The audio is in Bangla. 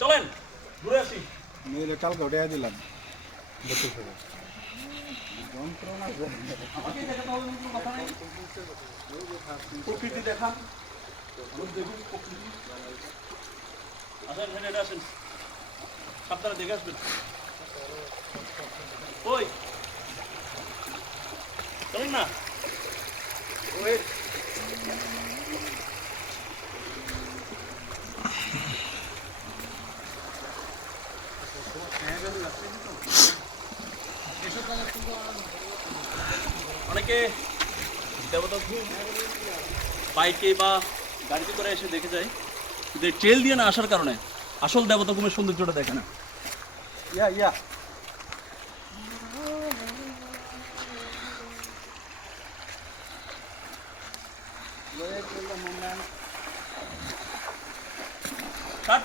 চলেন ঘুরে আসি। মেয়েরে কালকে উঠে দিলাম আমাকে দেখাতে হবে কোনো কথা নেই। প্রকৃতি দেখান, দেখুন প্রকৃতি। আসেন এখানে এটা আসেন, সাবধানে দেখে আসবেন। ওই চলেন না। অনেকে দেবতা বাইকে বা গাড়িতে করে এসে দেখে যায়, কিন্তু ট্রেল দিয়ে না আসার কারণে আসল দেবতা কুমের সৌন্দর্যটা দেখে না। ইয়া ষাট